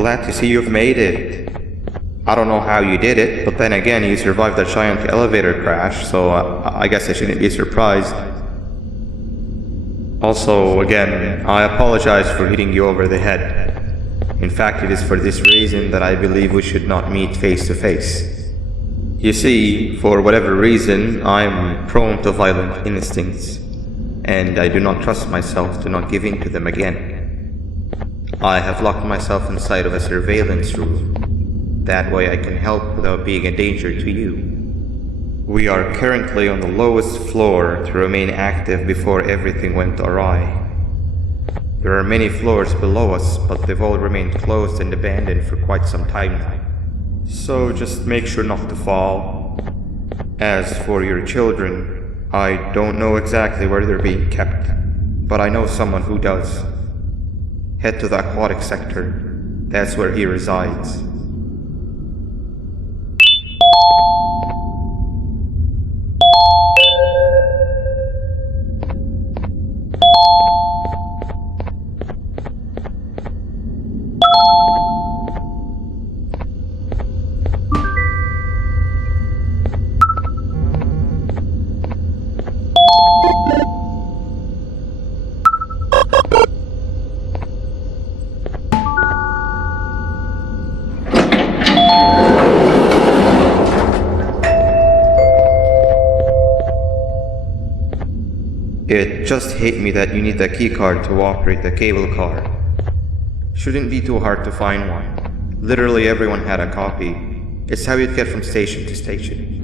glad to see you've made it. I don't know how you did it, but then again, you survived a giant elevator crash, so I guess I shouldn't be surprised. Also, again, I apologize for hitting you over the head. In fact, it is for this reason that I believe we should not meet face to face. You see, for whatever reason, I'm prone to violent instincts, and I do not trust myself to not give in to them again. I have locked myself inside of a surveillance room. That way I can help without being a danger to you. We are currently on the lowest floor to remain active before everything went awry. There are many floors below us, but they've all remained closed and abandoned for quite some time now. So just make sure not to fall. As for your children, I don't know exactly where they're being kept, but I know someone who does. Head to the aquatic sector. That's where he resides. It just hit me that you need the keycard to operate the cable car. Shouldn't be too hard to find one. Literally everyone had a copy. It's how you'd get from station to station.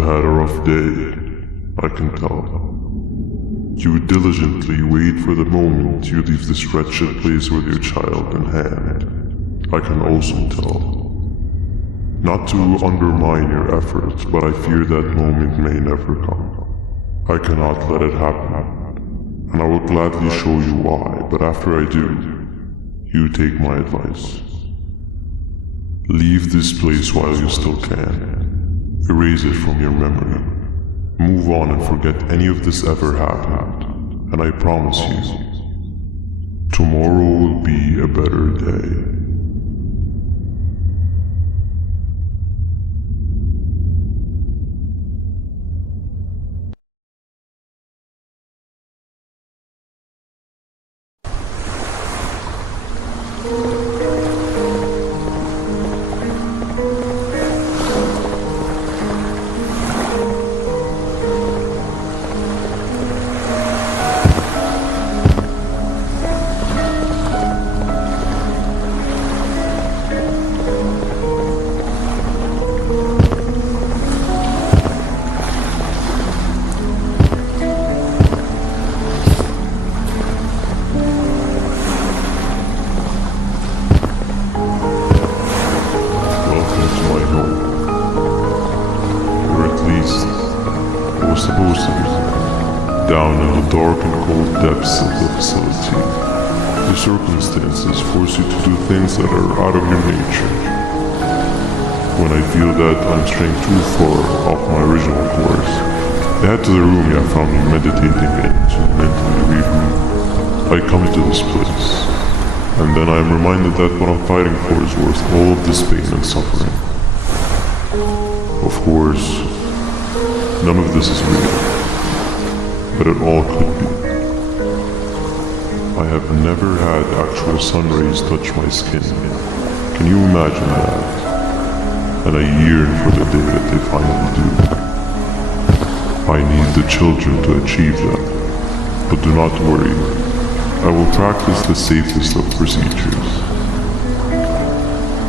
had a rough day, I can tell. You diligently wait for the moment you leave this wretched place with your child in hand. I can also tell. Not to undermine your efforts, but I fear that moment may never come. I cannot let it happen, and I will gladly show you why, but after I do, you take my advice. Leave this place while you still can. Erase it from your memory. Move on and forget any of this ever happened, and I promise you, tomorrow will be a better day. Supposed to be down in the dark and cold depths of the facility. The circumstances force you to do things that are out of your nature. When I feel that I'm straying too far off my original course, I head to the room I found me meditating in to mentally regroup. I come to this place, and then I am reminded that what I'm fighting for is worth all of this pain and suffering. Of course, none of this is real, but it all could be. I have never had actual sun rays touch my skin. Can you imagine that? And I yearn for the day that they finally do. I need the children to achieve that, but do not worry. I will practice the safest of procedures.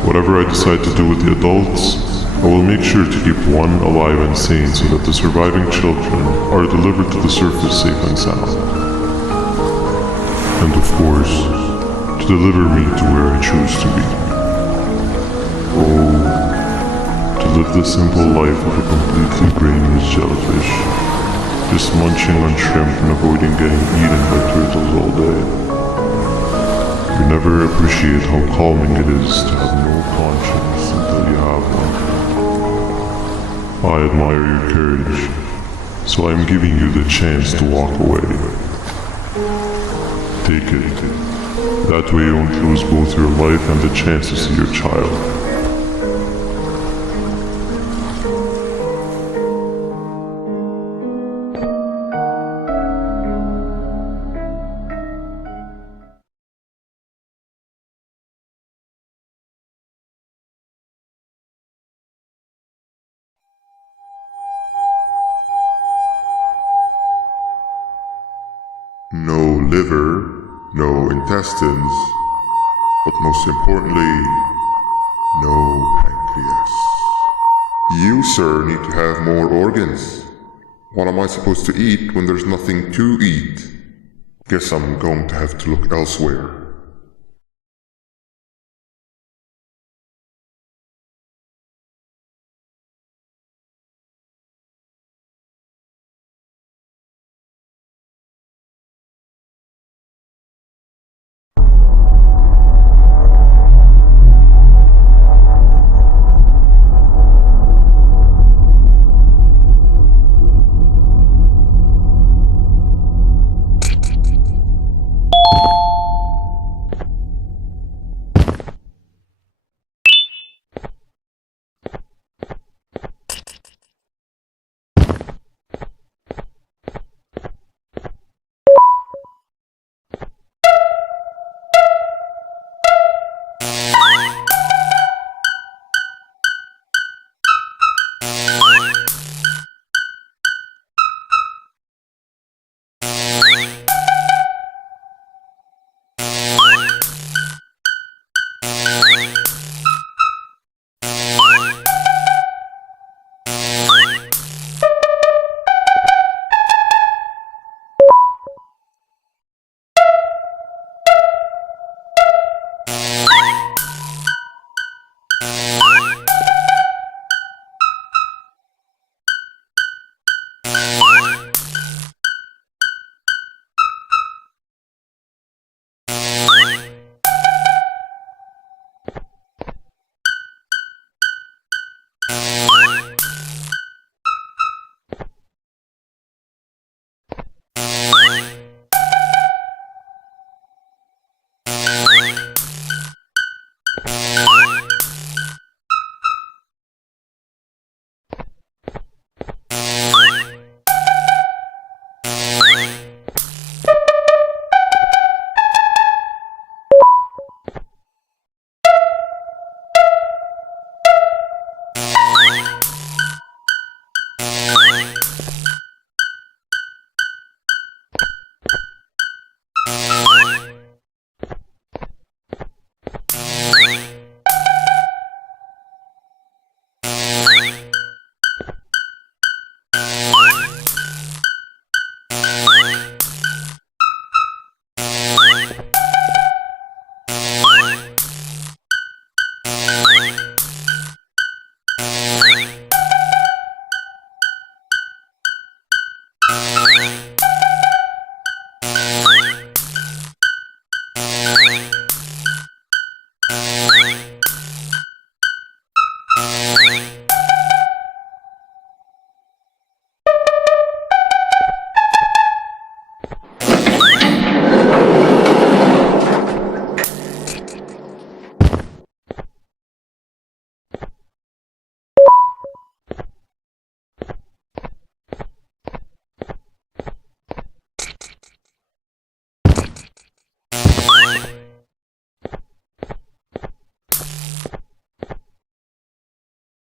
Whatever I decide to do with the adults, I will make sure to keep one alive and sane so that the surviving children are delivered to the surface safe and sound. And of course, to deliver me to where I choose to be. Oh, to live the simple life of a completely brainless jellyfish, just munching on shrimp and avoiding getting eaten by turtles all day. You never appreciate how calming it is to have no conscience until you have one. I admire your courage, so I am giving you the chance to walk away. Take it. That way you won't lose both your life and the chance to see your child. No liver, no intestines, but most importantly, no pancreas. You, sir, need to have more organs. What am I supposed to eat when there's nothing to eat? Guess I'm going to have to look elsewhere.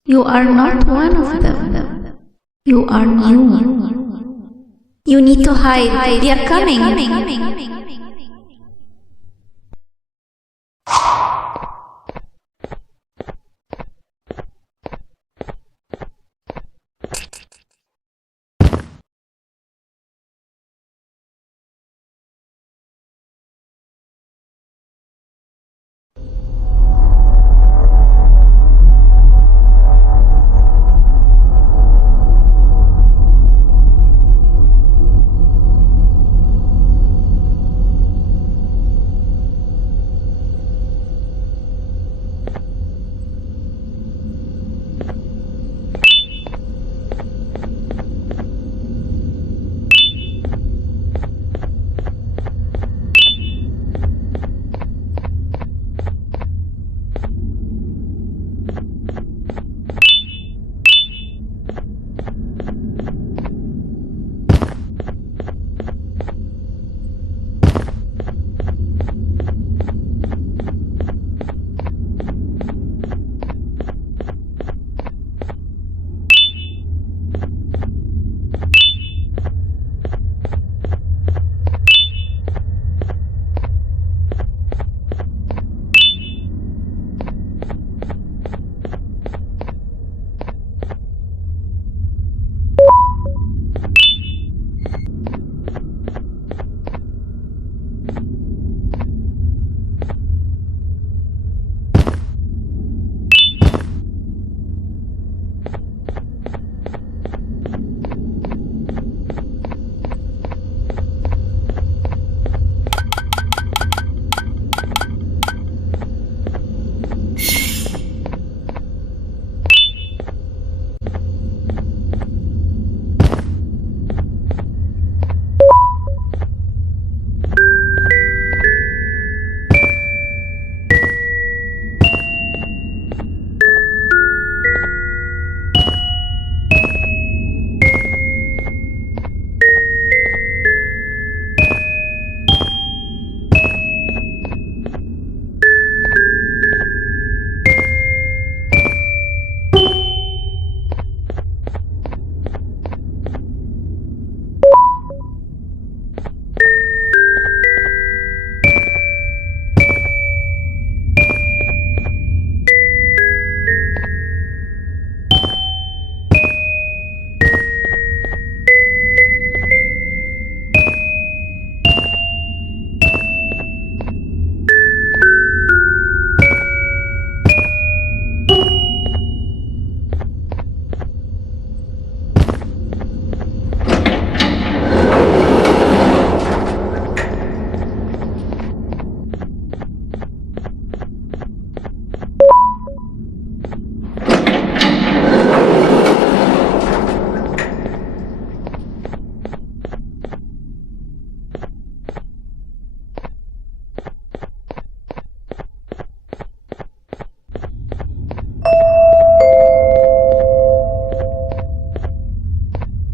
You are not one of them. You are new. You need to hide. They are coming.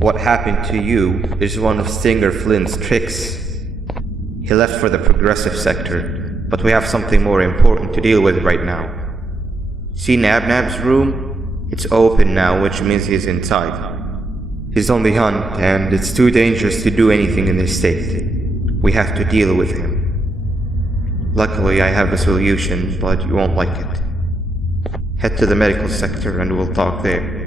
What happened to you is one of Stinger Flynn's tricks. He left for the progressive sector, but we have something more important to deal with right now. See Nabnab's room? It's open now, which means he's inside. He's on the hunt, and it's too dangerous to do anything in this state. We have to deal with him. Luckily, I have a solution, but you won't like it. Head to the medical sector and we'll talk there.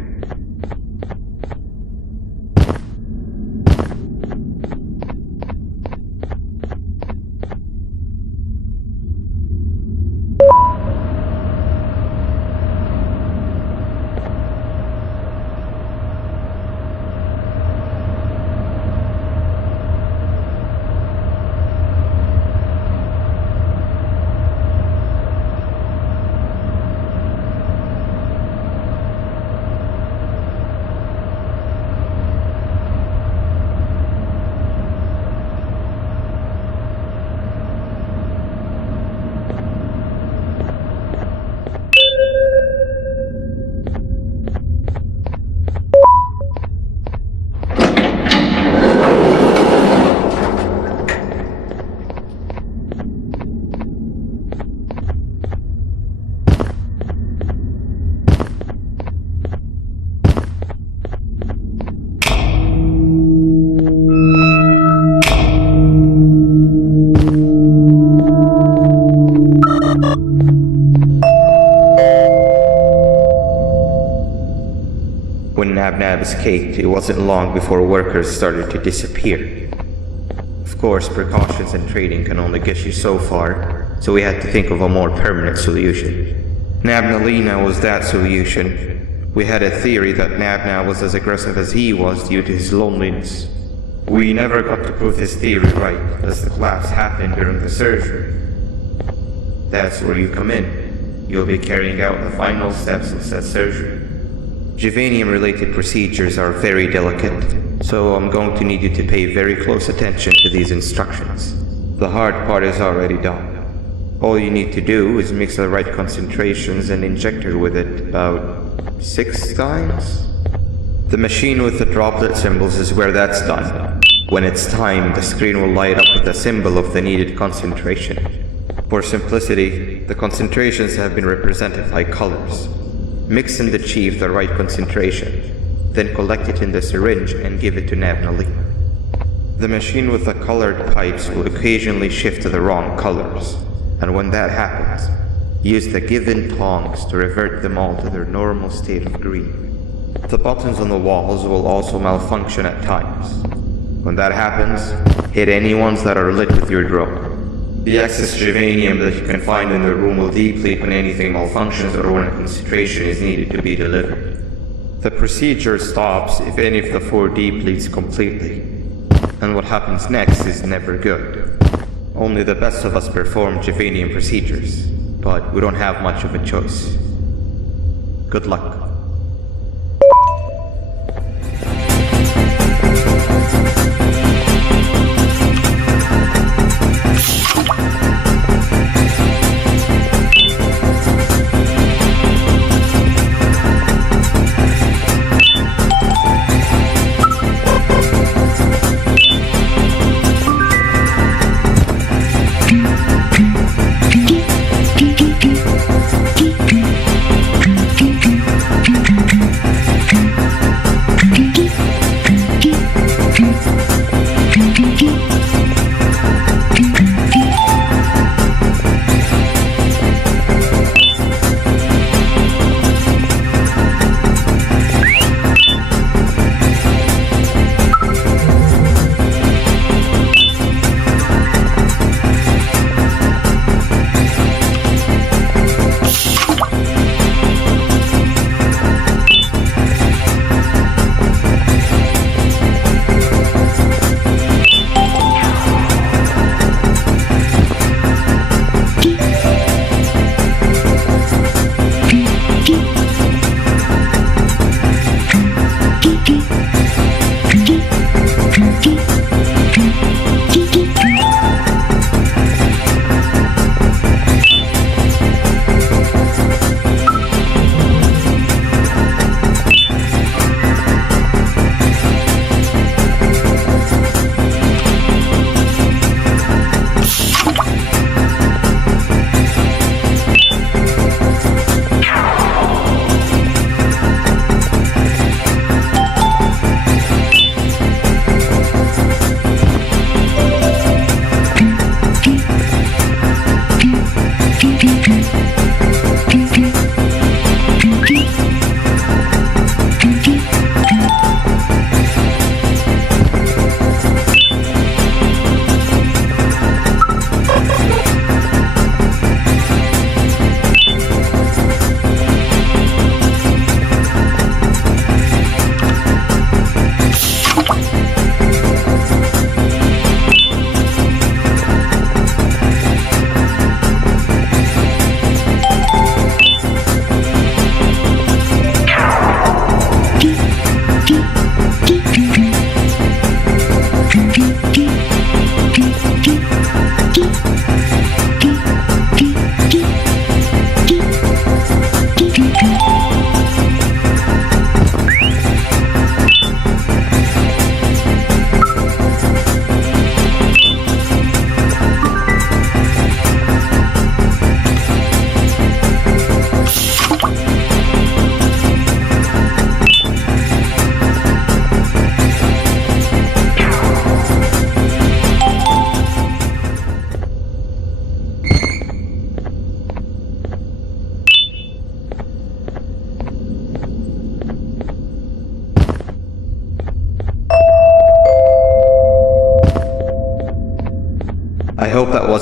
Nab escaped, it wasn't long before workers started to disappear. Of course, precautions and trading can only get you so far, so we had to think of a more permanent solution. Nabnalina was that solution. We had a theory that Nabna was as aggressive as he was due to his loneliness. We never got to prove his theory right, as the collapse happened during the surgery. That's where you come in. You'll be carrying out the final steps of said surgery. Juvanium-related procedures are very delicate, so I'm going to need you to pay very close attention to these instructions. The hard part is already done. All you need to do is mix the right concentrations and inject her with it about 6 times. The machine with the droplet symbols is where that's done. When it's time, the screen will light up with the symbol of the needed concentration. For simplicity, the concentrations have been represented by colors. Mix and achieve the right concentration, then collect it in the syringe and give it to Nabnali. The machine with the colored pipes will occasionally shift to the wrong colors, and when that happens, use the given tongs to revert them all to their normal state of green. The buttons on the walls will also malfunction at times. When that happens, hit any ones that are lit with your drone. The excess juvanium that you can find in the room will deplete when anything malfunctions or when a concentration is needed to be delivered. The procedure stops if any of the 4 depletes completely, and what happens next is never good. Only the best of us perform juvanium procedures, but we don't have much of a choice. Good luck.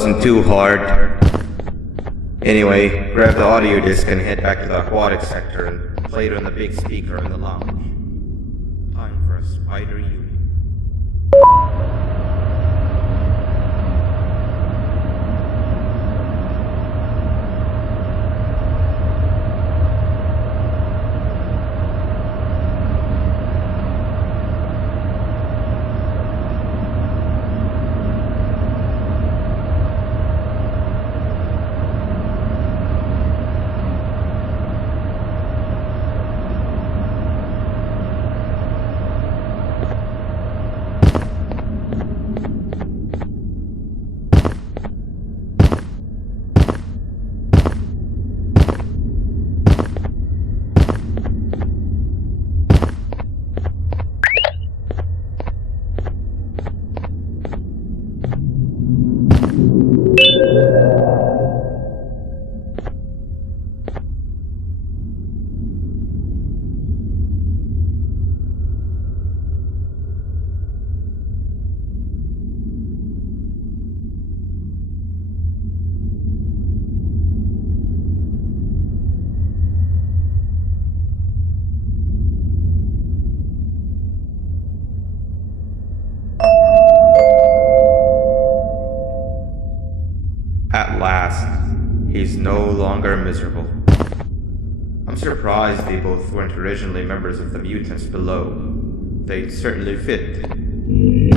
wasn't too hard. Anyway, grab the audio disc and head back to the aquatic sector and play it on the big speaker in the lounge. Time for a spider unit. At last, he's no longer miserable. I'm surprised they both weren't originally members of the mutants below. They'd certainly fit.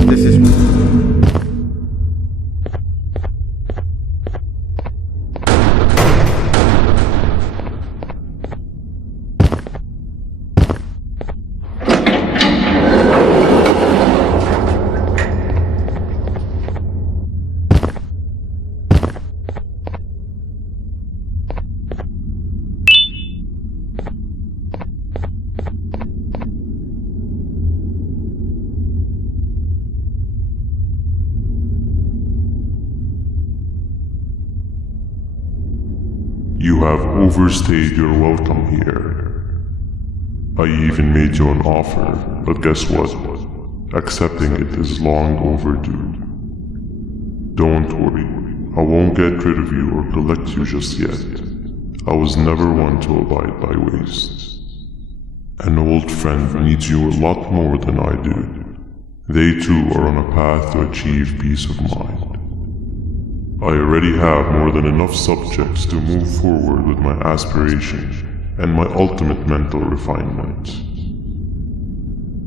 This is... You have overstayed your welcome here. I even made you an offer, but guess what? Accepting it is long overdue. Don't worry, I won't get rid of you or collect you just yet. I was never one to abide by waste. An old friend needs you a lot more than I do. They too are on a path to achieve peace of mind. I already have more than enough subjects to move forward with my aspiration and my ultimate mental refinement.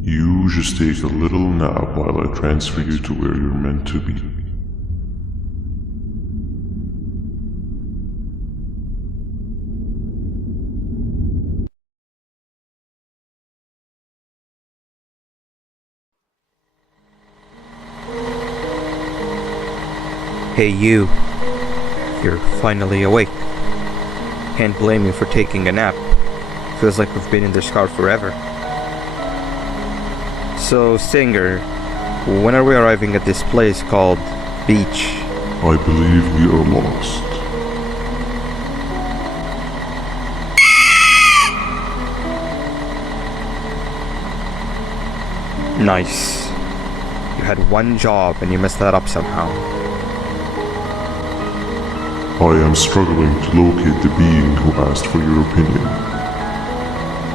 You just take a little nap while I transfer you to where you're meant to be. Hey you. You're finally awake. Can't blame you for taking a nap. Feels like we've been in this car forever. So, Singer, when are we arriving at this place called Beach? I believe we are lost. Nice. You had one job and you messed that up somehow. I am struggling to locate the being who asked for your opinion.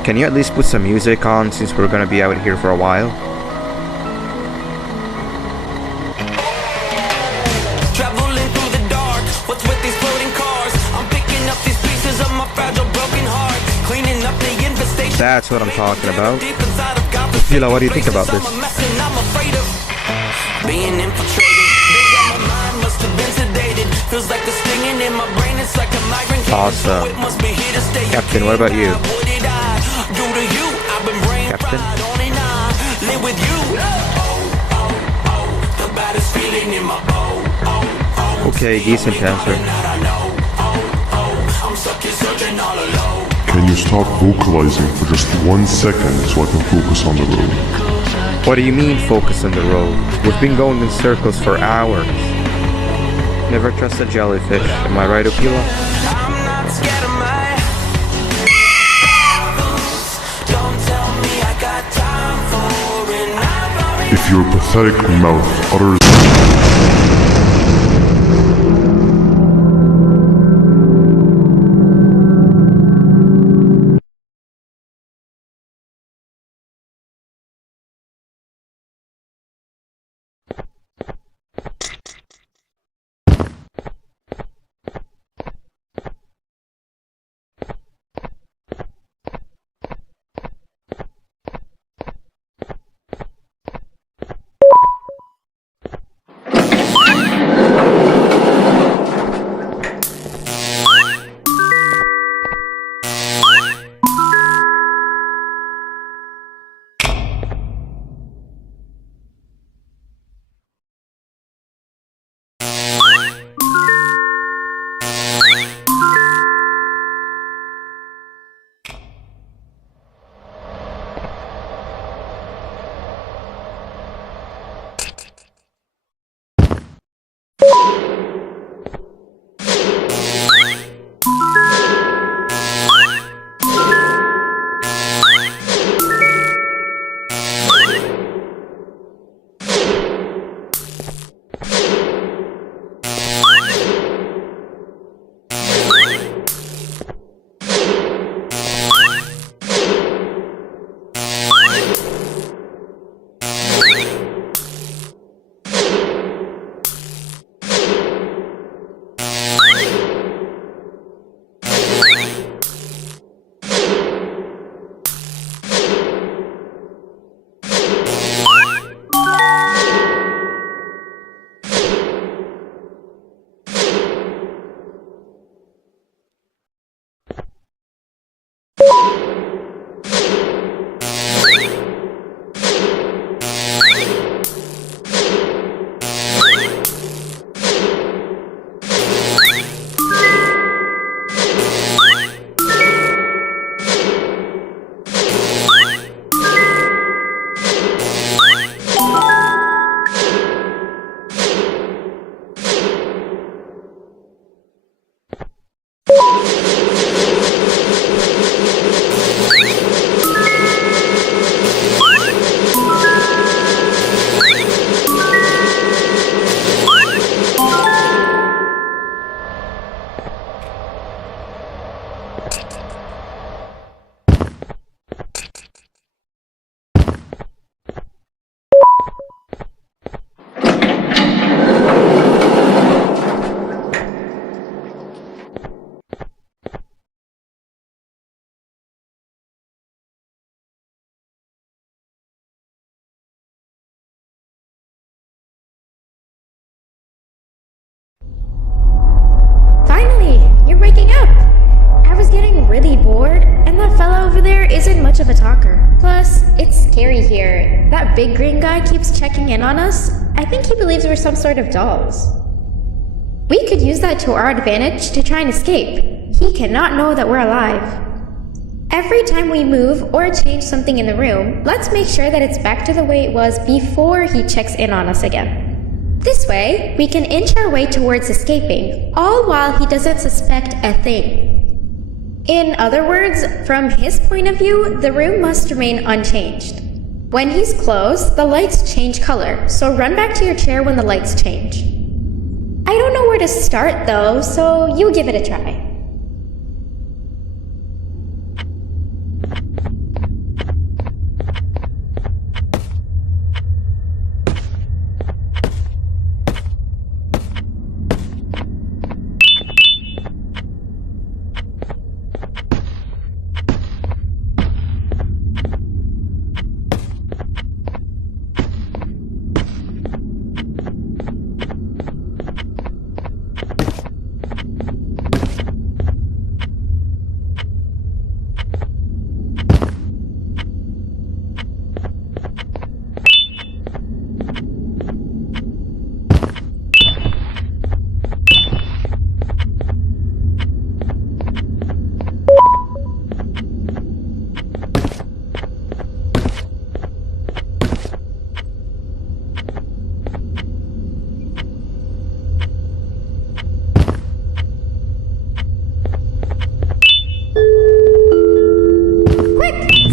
Can you at least put some music on since we're gonna be out here for a while? Traveling through the dark, what's with these floating cars? I'm picking up these pieces of my fragile broken heart, cleaning up the infestation. That's what I'm talking about. Sheila, what do you think about this? I'm afraid of being infiltrated. My mind must have been sedated. Feels like the stinging in my brain. It's like a migraine. Awesome. It must be here to stay. Captain, what about you? What did I do to you? I've been brain Captain? fried on and on. Live with you. The baddest feeling in my Okay, decent answer. I'm stuck here searching all alone. Can you stop vocalizing for just 1 second so I can focus on the road? What do you mean focus on the road? We've been going in circles for hours. Never trust a jellyfish, am I right, Okila? I'm not scared of my problems. Don't tell me I got time for it. If your pathetic mouth utters scary here. That big green guy keeps checking in on us. I think he believes we're some sort of dolls. We could use that to our advantage to try and escape. He cannot know that we're alive. Every time we move or change something in the room, let's make sure that it's back to the way it was before he checks in on us again. This way, we can inch our way towards escaping, all while he doesn't suspect a thing. In other words, from his point of view, the room must remain unchanged. When he's close, the lights change color, so run back to your chair when the lights change. I don't know where to start though, so you give it a try.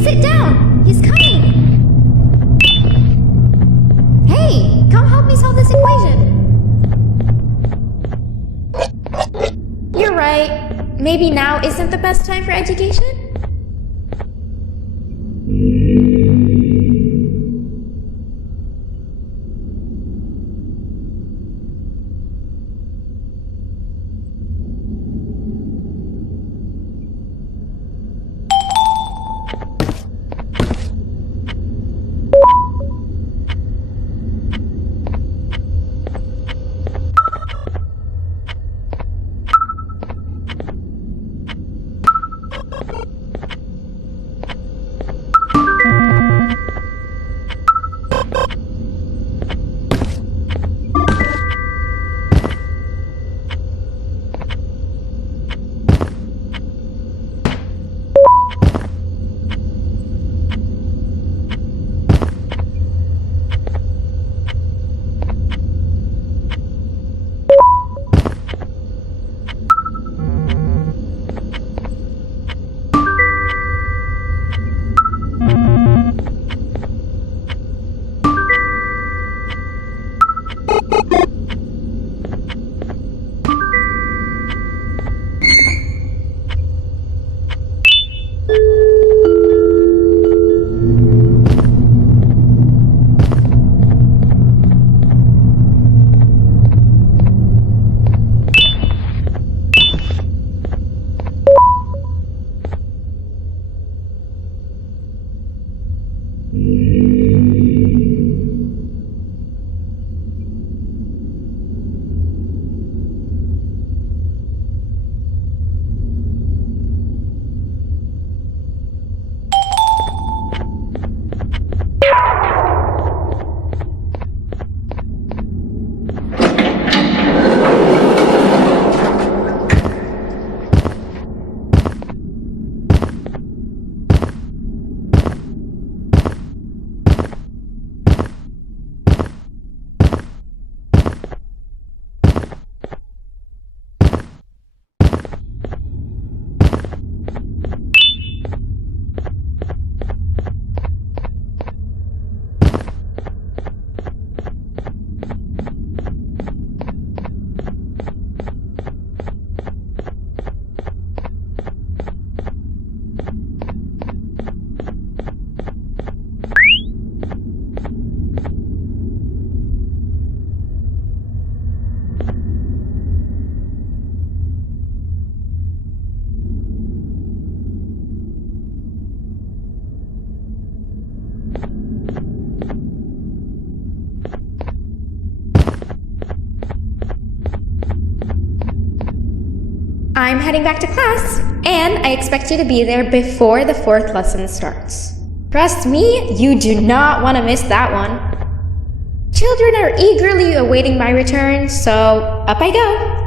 Sit down! He's coming! Hey, come help me solve this equation! You're right. Maybe now isn't the best time for education? I'm heading back to class, and I expect you to be there before the 4th lesson starts. Trust me, you do not want to miss that one. Children are eagerly awaiting my return, so up I go.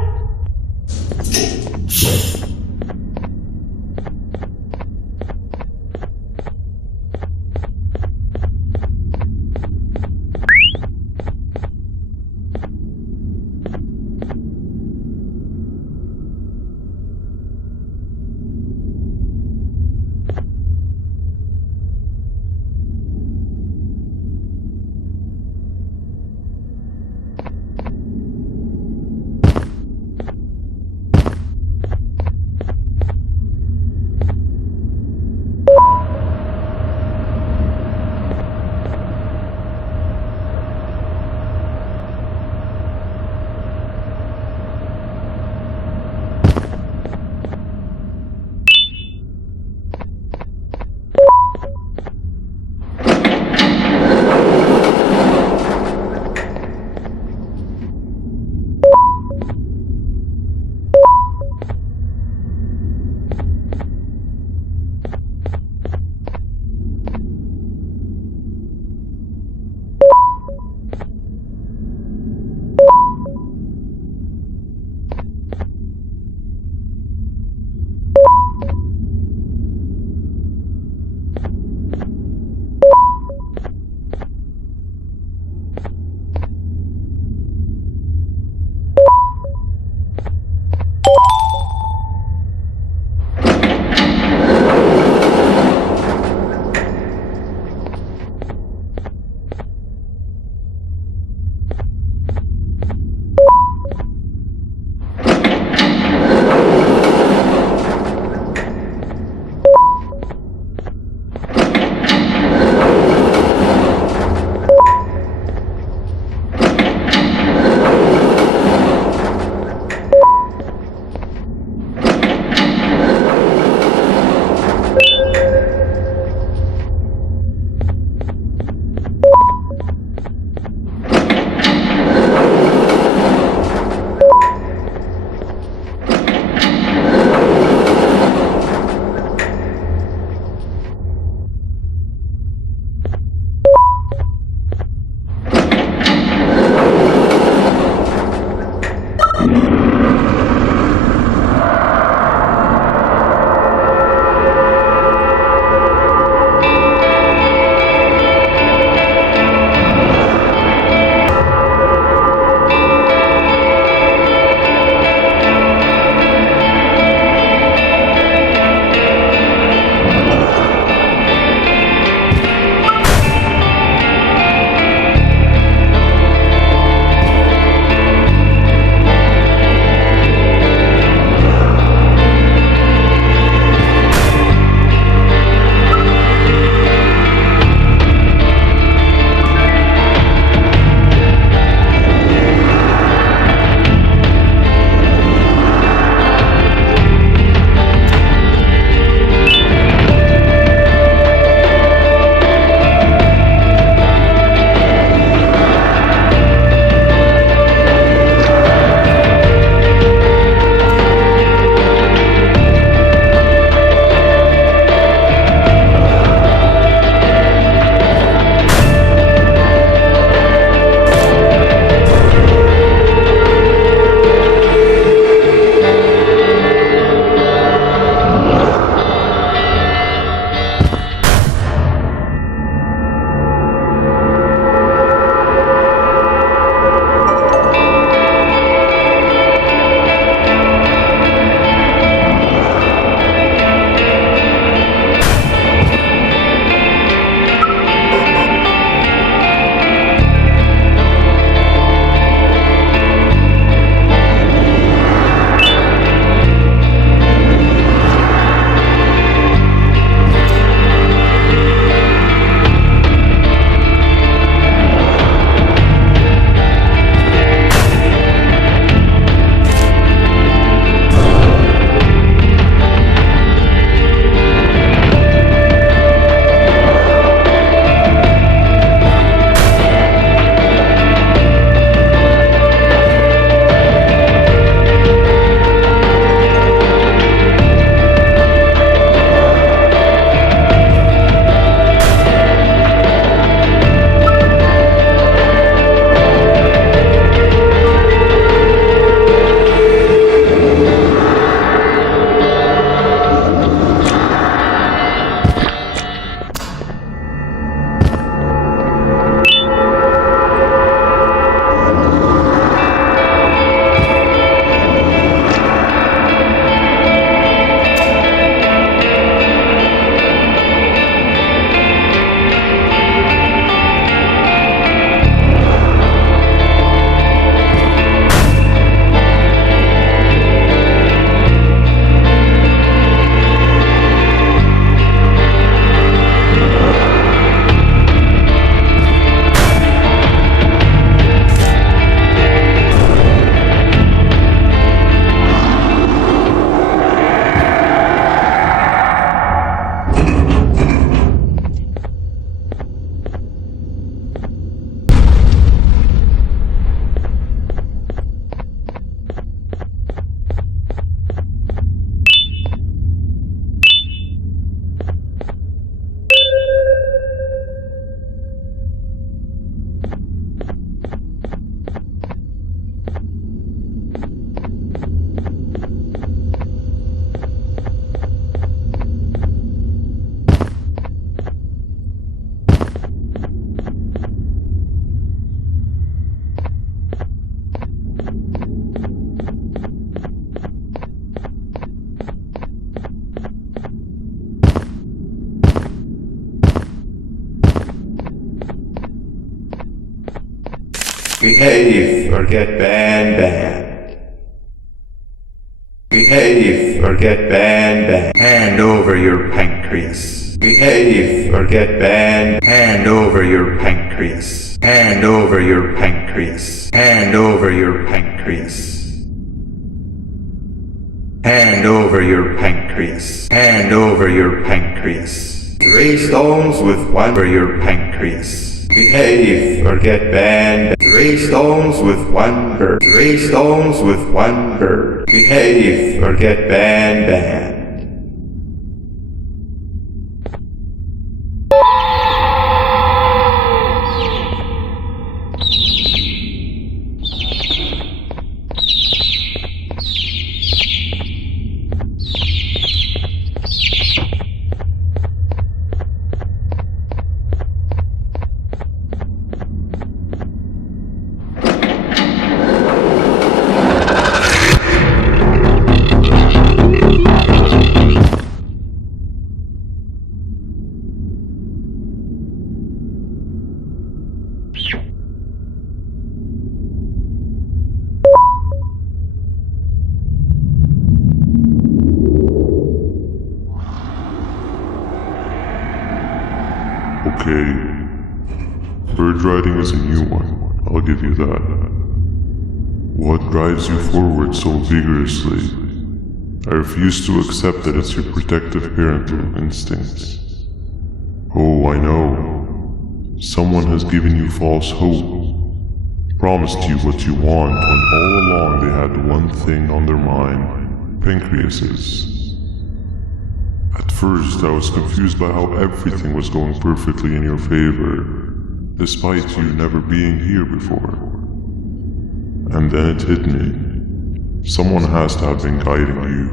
Behave or get Banban. Behave or get Banban. Hand over your pancreas. Behave or get Hand over your pancreas. Hand over your pancreas. Hand over your pancreas. Hand over your pancreas. Hand over your pancreas. 3 stones with 1 for your pancreas. Behave or get banned. 3 stones with 1 bird. 3 stones with 1 bird. Behave or get banned. Okay, bird riding is a new one, I'll give you that. What drives you forward so vigorously? I refuse to accept that it's your protective parental instincts. Oh, I know. Someone has given you false hope, promised you what you want when all along they had one thing on their mind, pancreases. At first, I was confused by how everything was going perfectly in your favor, despite you never being here before. And then it hit me. Someone has to have been guiding you.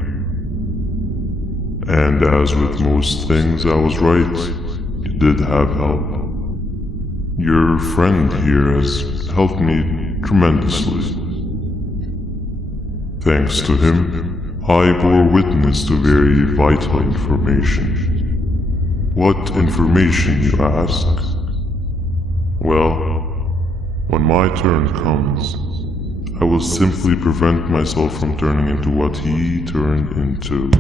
And as with most things, I was right. You did have help. Your friend here has helped me tremendously. Thanks to him, I bore witness to very vital information. What information, you ask? Well, when my turn comes, I will simply prevent myself from turning into what he turned into.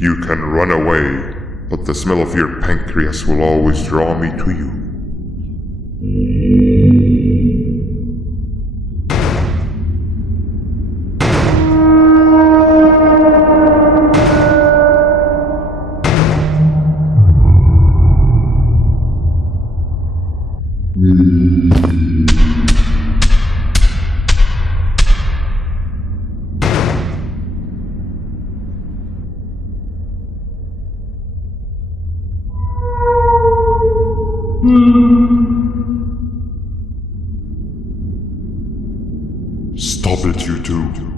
You can run away, but the smell of your pancreas will always draw me to you. Stop it, you two.